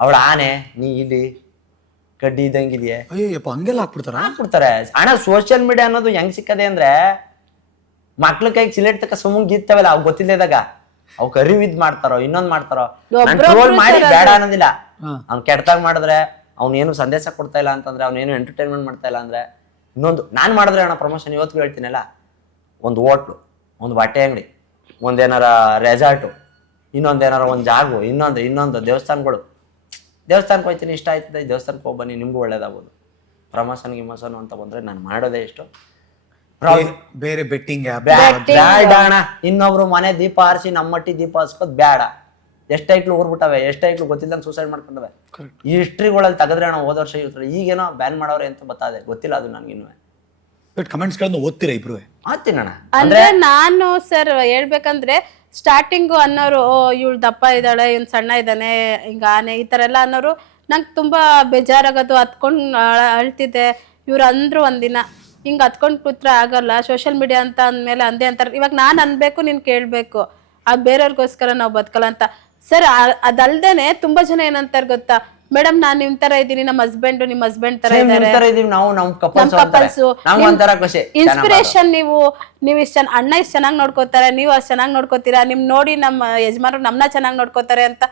ಅವಳ ಆನೆ ನೀ ಇಲ್ಲಿ ಕಡ್ಡಿ ಇದ್ದಂಗಿದೆಯೇ ಅಯ್ಯಪ್ಪ ಹಂಗೆಲ್ಲ ಹಾಕ್ಬಿಡ್ತಾರ? ಹಾಕ್ಬಿಡ್ತಾರೆ. ಹಣ ಸೋಷಿಯಲ್ ಮೀಡಿಯಾ ಅನ್ನೋದು ಹೆಂಗ್ ಸಿಕ್ಕದೆ ಅಂದ್ರೆ ಮಕ್ಳ ಕೈಗೆ ಸಿಲೆಟ್ ತಕ್ಕ ಸುಮ್ಮನೆ ಗೀತ್ತವಲ್ಲ ಅವ್ ಗೊತ್ತಿಲ್ಲದಾಗ ಅವಕ್ ಅರಿವಿದ್ ಇದ್ ಮಾಡ್ತಾರೋ ಇನ್ನೊಂದ್ ಮಾಡ್ತಾರೋ. ನಾನ್ ಟ್ರೋಲ್ ಮಾಡಿ ಬೇಡ ಅನ್ನೋದಿಲ್ಲ. ಅವ್ನ್ ಕೆಟ್ಟದಾಗ ಮಾಡಿದ್ರೆ ಅವ್ನೇನು ಏನು ಸಂದೇಶ ಕೊಡ್ತಾ ಇಲ್ಲ ಅಂತಂದ್ರೆ ಅವ್ನೇನು ಎಂಟರ್ಟೈನ್ಮೆಂಟ್ ಮಾಡ್ತಾ ಇಲ್ಲ ಅಂದ್ರೆ ಇನ್ನೊಂದು ನಾನ್ ಮಾಡಿದ್ರೆ ಅಣ್ಣ ಪ್ರಮೋಷನ್ ಇವತ್ತು ಹೇಳ್ತೀನಲ್ಲ ಒಂದು ಹೋಟ್ಲು ಒಂದು ಬಟ್ಟೆ ಅಂಗಡಿ ಒಂದೇನಾರ ರೆಸಾರ್ಟು ಇನ್ನೊಂದೇನಾರ ಒಂದು ಜಾಗು ಇನ್ನೊಂದು ಇನ್ನೊಂದು ದೇವಸ್ಥಾನಗಳು. ದೇವಸ್ಥಾನಕ್ಕೆ ಹೋಗ್ತೀನಿ ಇಷ್ಟ ಆಯ್ತದೆ ದೇವಸ್ಥಾನಕ್ಕೆ ಹೋಗಿ ಬನ್ನಿ ನಿಮ್ಗೂ ಒಳ್ಳೇದಾಗ್ಬೋದು. ಪ್ರಮಾಸನ್ ಗಿಮೋಷನ್ ಅಂತ ಬಂದ್ರೆ ನಾನು ಮಾಡೋದೇ ಇಷ್ಟು. ಬೇರೆ ಬೆಟ್ಟಿಂಗ್ ಆ್ಯಪ್ ಬ್ಯಾಡ ಅಣ್ಣ. ಇನ್ನೊಬ್ರು ಮನೆ ದೀಪ ಆರಿಸಿ ನಮ್ಮ ಮಟ್ಟಿ ದೀಪ ಹಾರಿಸ್ಕೋದು ಬ್ಯಾಡ. ಎಷ್ಟೈಟ್ಲು ಊರ್ಬಿಟ್ಟವೆ ಎಷ್ಟೈಟ್ಲು ಗೊತ್ತಿಲ್ಲ ಸೂಸೈಡ್ ಮಾಡ್ಕೊಂಡವೆ. ಈ ಹಿಸ್ಟ್ರಿಗಳಲ್ಲಿ ತೆಗೆದ್ರೆ ಅಣ್ಣ ಹೋದ ವರ್ಷ ಇರ್ತಾರೆ ಈಗೇನೋ ಬ್ಯಾನ್ ಮಾಡೋರೆ ಅಂತ ಬತ್ತಾದೆ. ಗೊತ್ತಿಲ್ಲ ಅದು ನನಗಿನ್ನು ಬಟ್ ಕಮೆಂಟ್ಸ್ಗಳನ್ನು ಓದ್ತೀರಾ ಇಬ್ರು ಆತೀನಣ್ಣ ಅಂದ್ರೆ ನಾನು ಸರ್ ಹೇಳ್ಬೇಕಂದ್ರೆ ಸ್ಟಾರ್ಟಿಂಗು ಅನ್ನೋರು ಓ ಇವಳು ದಪ್ಪ ಇದ್ದಾಳೆ ಇವ್ನು ಸಣ್ಣ ಇದ್ದಾನೆ ಹಿಂಗ ಆನೆ ಈ ಥರ ಎಲ್ಲ ಅನ್ನೋರು ನಂಗೆ ತುಂಬಾ ಬೇಜಾರಾಗೋದು. ಹತ್ಕೊಂಡು ಅಳ್ತಿದ್ದೆ. ಇವ್ರು ಅಂದ್ರು ಒಂದಿನ ಹಿಂಗೆ ಹತ್ಕೊಂಡು ಕೂತ್ರ ಆಗಲ್ಲ ಸೋಷಿಯಲ್ ಮೀಡಿಯಾ ಅಂತ ಅಂದಮೇಲೆ ಅಂದೇ ಅಂತಾರೆ. ಇವಾಗ ನಾನು ಅನ್ಬೇಕು ನೀನು ಕೇಳಬೇಕು. ಅದು ಬೇರೆಯವ್ರಿಗೋಸ್ಕರ ನಾವು ಬದುಕಲ್ಲ ಅಂತ. ಸರ್ ಅದಲ್ದೇನೆ ತುಂಬಾ ಜನ ಏನಂತಾರೆ ಗೊತ್ತಾ? ಮೇಡಮ್ ನಾನು ನಿಮ್ ತರ ಇದ್ದೀನಿ ನಮ್ಮ ಹಸ್ಬೆಂಡ್ ನಿಮ್ಮ ಹಸ್ಬೆಂಡ್ ತರ ನಿಮ್ ಇದ್ದಾರೆ. ನಮ್ ನಮ್ ಇನ್ಸ್ಪಿರೇಷನ್ ನೀವು ನೀವು ಇಷ್ಟ ಅಣ್ಣ ಇಷ್ಟ ಚೆನ್ನಾಗಿ ನೋಡ್ಕೋತಾರೆ ನೀವು ಅಷ್ಟು ಚೆನ್ನಾಗಿ ನೋಡ್ಕೋತೀರಾ ನಿಮ್ ನೋಡಿ ನಮ್ಮ ಯಜಮಾನರು ನಮ್ಮನ್ನ ಚೆನ್ನಾಗಿ ನೋಡ್ಕೋತಾರೆ ಅಂತ.